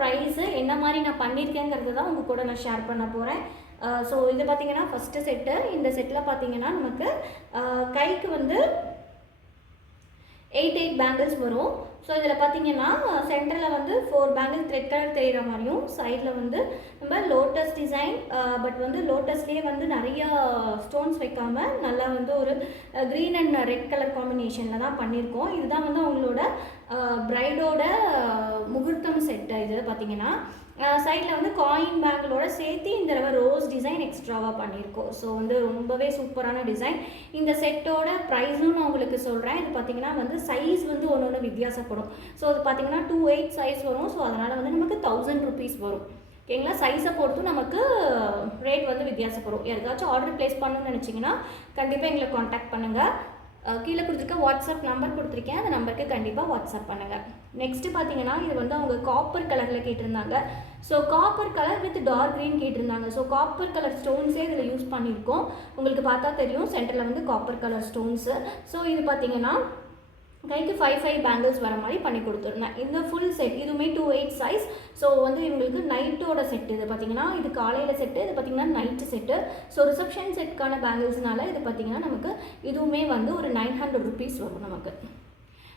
Price என்ன மாதிரி நான் பண்ணியிருக்கேங்கிறது தான் உங்கள் கூட நான் ஷேர் பண்ண போகிறேன். ஸோ இது பார்த்திங்கன்னா ஃபஸ்ட்டு செட்டு. இந்த செட்டில் பார்த்திங்கன்னா நமக்கு கைக்கு வந்து 8 பேங்கிள்ஸ் வரும். ஸோ இதில் பார்த்தீங்கன்னா சென்டரில் வந்து 4 பேங்கிள் த்ரெட் கலர் தெரிகிற மாதிரியும், சைடில் வந்து நம்ம லோட்டஸ் டிசைன், பட் வந்து லோட்டஸ்லேயே வந்து நிறையா ஸ்டோன்ஸ் வைக்காமல் நல்லா வந்து ஒரு க்ரீன் அண்ட் ரெட் கலர் காம்பினேஷனில் தான் பண்ணியிருக்கோம். இதுதான் வந்து அவங்களோட ப்ரைடோட முகூர்த்தம் செட்டு. இது பார்த்தீங்கன்னா சைடில் வந்து காயின் பேங்கிளோட சேர்த்து இந்த தடவை ரோஸ் டிசைன் எக்ஸ்ட்ராவாக பண்ணியிருக்கோம். ஸோ வந்து ரொம்பவே சூப்பரான டிசைன். இந்த செட்டோட ப்ரைஸும் நான் உங்களுக்கு சொல்கிறேன். இது பார்த்திங்கன்னா வந்து சைஸ் வந்து ஒன்று ஒன்று வித்தியாசப்படும். ஸோ அது பார்த்திங்கன்னா 2/8 சைஸ் வரும். ஸோ அதனால் வந்து நமக்கு 1000 rupees வரும். ஓகேங்களா? சைஸை பொறுத்தும் நமக்கு ரேட் வந்து வித்தியாசப்படும். யாருக்காச்சும் ஆர்டர் ப்ளேஸ் பண்ணணும்னு நினச்சிங்கன்னா கண்டிப்பாக எங்களை காண்டாக்ட் பண்ணுங்கள். கீழே கொடுத்துருக்க வாட்ஸ்அப் நம்பர் கொடுத்துருக்கேன். அந்த நம்பருக்கு கண்டிப்பாக வாட்ஸ்அப் பண்ணுங்கள். நெக்ஸ்ட்டு பார்த்தீங்கன்னா இது வந்து அவங்க காப்பர் கலரில் கேட்டிருந்தாங்க. So copper colour with dark green கேட்டிருந்தாங்க. ஸோ காப்பர் கலர் ஸ்டோன்ஸே இதில் யூஸ் பண்ணியிருக்கோம். உங்களுக்கு பார்த்தா தெரியும் சென்டரில் வந்து காப்பர் கலர் ஸ்டோன்ஸு. ஸோ இது பார்த்தீங்கன்னா கைக்கு 5 பேங்கிள்ஸ் வர மாதிரி பண்ணி கொடுத்துருந்தேன். இந்த ஃபுல் செட் இதுவுமே 2/8 சைஸ். ஸோ வந்து இவங்களுக்கு நைட்டோட செட்டு. இது பார்த்தீங்கன்னா இது காலையில் செட்டு, இது பார்த்தீங்கன்னா நைட்டு செட்டு. ஸோ ரிசப்ஷன் செட்டுக்கான பேங்கிள்ஸ்னால இது பார்த்தீங்கன்னா நமக்கு இதுவுமே வந்து ஒரு 900 rupees வரும் நமக்கு.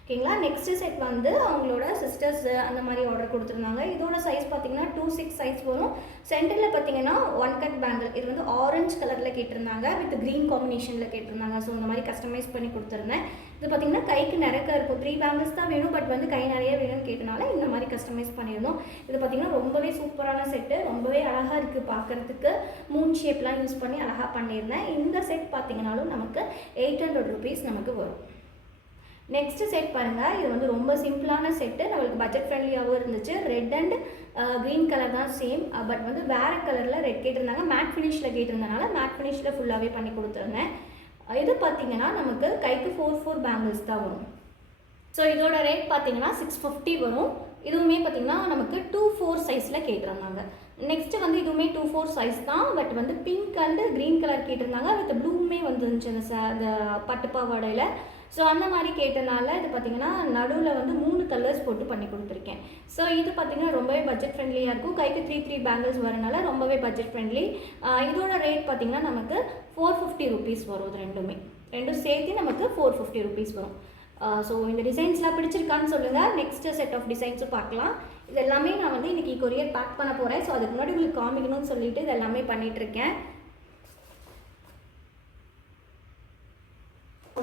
ஓகேங்களா? நெக்ஸ்ட்டு செட் வந்து அவங்களோட சிஸ்டர்ஸ் அந்த மாதிரி ஆர்டர் கொடுத்துருந்தாங்க. இதோட சைஸ் பார்த்தீங்கன்னா 2/6 சைஸ் வரும். சென்டரில் பார்த்தீங்கன்னா 1 கட் பேங்கிள். இது வந்து ஆரஞ்சு கலரில் கேட்டிருந்தாங்க, வித் க்ரீன் காம்பினேஷனில் கேட்டிருந்தாங்க. ஸோ இந்த மாதிரி கஸ்டமைஸ் பண்ணி கொடுத்துருந்தேன். இது பார்த்தீங்கன்னா கைக்கு நிறைக்க இருக்கும். 3 பேங்கிள்ஸ் தான் வேணும், பட் வந்து கை நிறைய வேணும்னு கேட்டனால இந்த மாதிரி கஸ்டமைஸ் பண்ணியிருந்தோம். இது பார்த்தீங்கன்னா ரொம்பவே சூப்பரான செட்டு, ரொம்பவே அழகாக இருக்குது பார்க்குறதுக்கு. மூன் ஷேப்லாம் யூஸ் பண்ணி அழகாக பண்ணியிருந்தேன். இந்த செட் பார்த்தீங்கன்னாலும் நமக்கு 800 rupees நமக்கு வரும். நெக்ஸ்ட்டு செட் பாருங்கள். இது வந்து ரொம்ப சிம்பிளான செட்டு, நம்மளுக்கு பட்ஜெட் ஃப்ரெண்ட்லியாகவும் இருந்துச்சு. ரெட் அண்ட் க்ரீன் கலர் தான் சேம், பட் வந்து வேறு கலரில் ரெட் கேட்டிருந்தாங்க. மேட் ஃபினிஷில் கேட்டிருந்தனால மேட் ஃபினிஷில் ஃபுல்லாகவே பண்ணி கொடுத்துருந்தேன். இது பார்த்திங்கன்னா நமக்கு கைக்கு 4 பேங்கிள்ஸ் தான் வரும். ஸோ இதோட ரேட் பார்த்திங்கன்னா 650 வரும். இதுவுமே பார்த்திங்கன்னா நமக்கு 2/4 சைஸில் கேட்டிருந்தாங்க. நெக்ஸ்ட்டு வந்து இதுவுமே 2/4 சைஸ் தான், பட் வந்து பிங்க் அண்டு க்ரீன் கலர் கேட்டிருந்தாங்க. வித் ப்ளூமே வந்துருந்துச்சு அந்த பட்டுப்பாவாடையில். ஸோ அந்த மாதிரி கேட்டனால இது பார்த்திங்கன்னா நடுவில் வந்து 3 கலர்ஸ் போட்டு பண்ணி கொடுத்துருக்கேன். ஸோ இது பார்த்திங்கன்னா ரொம்பவே பட்ஜெட் ஃப்ரெண்ட்லியாக இருக்கும். கைக்கு 3 பேங்கிள்ஸ் வரனால ரொம்பவே பட்ஜெட் ஃப்ரெண்ட்லி. இதோட ரேட் பார்த்திங்கன்னா நமக்கு 450 rupees வரும். இது ரெண்டும் சேர்த்து நமக்கு 450 rupees வரும். ஸோ இந்த டிசைன்ஸ்லாம் பிடிச்சிருக்கான்னு சொல்லுங்கள். நெக்ஸ்ட்டு செட் ஆஃப் டிசைன்ஸும் பார்க்கலாம். இது எல்லாமே நான் வந்து இன்றைக்கி கொரியர் பேக் பண்ண போகிறேன். ஸோ அதுக்கு முன்னாடி உங்களுக்கு காமிக்கணும்னு சொல்லிட்டு இது எல்லாமே பண்ணிகிட்ருக்கேன்.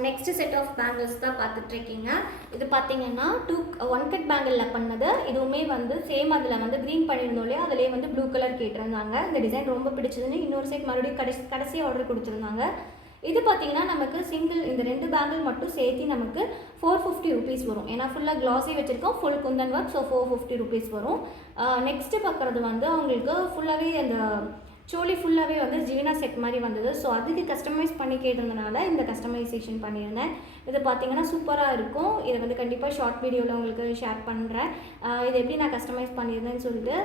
நெக்ஸ்ட் செட் ஆஃப் பேங்கிள்ஸ் தான் பார்த்துட்ருக்கீங்க. இது பார்த்தீங்கன்னா 1 கட் பேங்கிளில் பண்ணது. இதுவுமே வந்து சேம் அதில் வந்து க்ரீன் பண்ணியிருந்தோம் இல்லையா, அதிலே வந்து ப்ளூ கலர் கேட்டிருந்தாங்க. இந்த டிசைன் ரொம்ப பிடிச்சதுன்னு இன்னொரு செட் மறுபடியும் கடைசி ஆர்டர் கொடுத்துருந்தாங்க. இது பார்த்தீங்கன்னா நமக்கு சிங்கிள் இந்த 2 பேங்கிள் மட்டும் சேர்த்து நமக்கு 450 rupees வரும். ஏன்னா ஃபுல்லாக க்ளாஸி வச்சுருக்கோம், full Kundan work. So 450 rupees வரும். நெக்ஸ்ட்டு பார்க்குறது வந்து அவங்களுக்கு ஃபுல்லாகவே அந்த சோலி ஃபுல்லாகவே வந்து ஜீனா செட் மாதிரி வந்தது. ஸோ அதுக்கு கஸ்டமைஸ் பண்ணி கேட்டிருந்தனால இந்த கஸ்டமைசேஷன் பண்ணியிருந்தேன். இது பார்த்திங்கன்னா சூப்பராக இருக்கும். இதை வந்து கண்டிப்பாக ஷார்ட் வீடியோவில் உங்களுக்கு ஷேர் பண்ணுறேன். இது எப்படி நான் கஸ்டமைஸ் பண்ணியிருந்தேன்னு சொல்லிட்டு.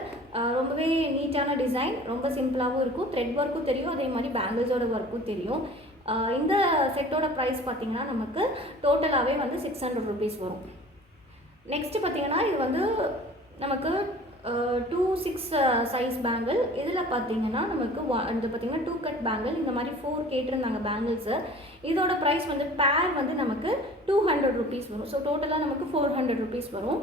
ரொம்பவே நீட்டான டிசைன், ரொம்ப சிம்பிளாகவும் இருக்கும். த்ரெட் ஒர்க்கும் தெரியும், அதே மாதிரி பேங்கிள்ஸோட ஒர்க்கும் தெரியும். இந்த செட்டோட ப்ரைஸ் பார்த்திங்கன்னா நமக்கு டோட்டலாகவே வந்து 600 rupees வரும். நெக்ஸ்ட்டு பார்த்திங்கன்னா இது வந்து நமக்கு 2/6 சைஸ் பேங்கிள். இதில் பார்த்தீங்கன்னா நமக்கு இது பார்த்திங்கன்னா 2 கட் பேங்கிள். இந்த மாதிரி 4 கேட்டிருந்தாங்க பேங்கிள்ஸு. இதோட ப்ரைஸ் வந்து பேர் வந்து நமக்கு 200 rupees வரும். ஸோ டோட்டலாக நமக்கு 400 rupees வரும்.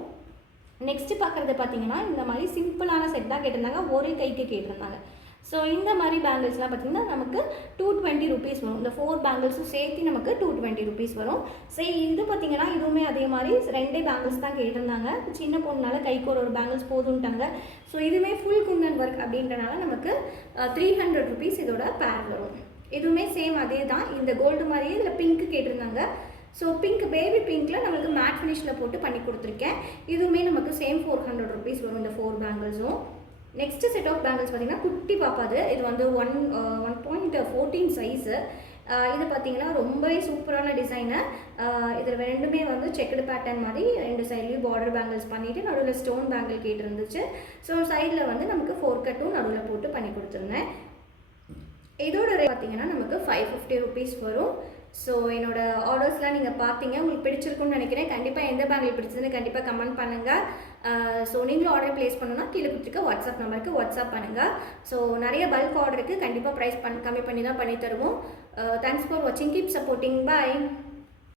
நெக்ஸ்ட்டு பார்க்குறது பார்த்திங்கன்னா இந்த மாதிரி சிம்பிளான செட் தான் கேட்டிருந்தாங்க, ஒரு கைக்கு கேட்டிருந்தாங்க. ஸோ இந்த மாதிரி பேங்கிள்ஸ்லாம் பார்த்திங்கன்னா நமக்கு 220 rupees வரும். இந்த 4 பேங்கிள்ஸும் சேர்த்து நமக்கு 220 rupees வரும். சரி, இது பார்த்திங்கன்னா இதுவுமே அதே மாதிரி 2 பேங்கிள்ஸ் தான் கேட்டிருந்தாங்க. சின்ன பொண்ணுனால கைக்கு ஒரு பேங்கிள்ஸ் போதுன்ட்டாங்க. ஸோ இதுவுமே ஃபுல் குந்தன் ஒர்க் அப்படின்றனால நமக்கு 300 rupees இதோட பேர் வரும். இதுவுமே சேம் அதே தான். இந்த கோல்டு மாதிரியே இதில் பிங்க்கு கேட்டிருந்தாங்க. ஸோ பிங்க் பேபி பிங்க்கில் நம்மளுக்கு மேட் ஃபினிஷில் போட்டு பண்ணி கொடுத்துருக்கேன். இதுவுமே நமக்கு சேம் 400 rupees வரும் இந்த 4 பேங்கிள்ஸும். நெக்ஸ்ட் செட் ஆஃப் பேங்கிள்ஸ் பார்த்திங்கன்னா குட்டி பாப்பாது. இது வந்து 1.14 சைஸு. இது பார்த்திங்கன்னா ரொம்பவே சூப்பரான டிசைனு. இதில் ரெண்டுமே வந்து செக்குடு பேட்டர்ன் மாதிரி 2 சைட்லேயும் பார்டர் பேங்கிள்ஸ் பண்ணிவிட்டு நடுவில் ஸ்டோன் பேங்கிள் கேட்டிருந்துச்சு. ஸோ சைடில் வந்து நமக்கு 4 கட்டும் நடுவில் போட்டு பண்ணி கொடுத்துருந்தேன். இதோட ரேட் பார்த்திங்கன்னா நமக்கு 550 rupees வரும். ஸோ என்னோடய ஆர்டர்ஸ்லாம் நீங்கள் பார்த்தீங்க, உங்களுக்கு பிடிச்சிருக்குன்னு நினைக்கிறேன். கண்டிப்பாக எந்த பேங்கிள் பிடிச்சதுன்னு கண்டிப்பாக கமெண்ட் பண்ணுங்கள். ஸோ நீங்களும் ஆர்டர் ப்ளேஸ் பண்ணணும்னா கீழே கொடுத்துருக்க வாட்ஸ்அப் நம்பருக்கு வாட்ஸ்அப் பண்ணுங்கள். ஸோ நிறைய பல்க் ஆர்டருக்கு கண்டிப்பாக ப்ரைஸ் கம்மி பண்ணி தான் பண்ணி தருவோம். தேங்க்ஸ் ஃபார் வாட்சிங். Keep supporting. பாய்.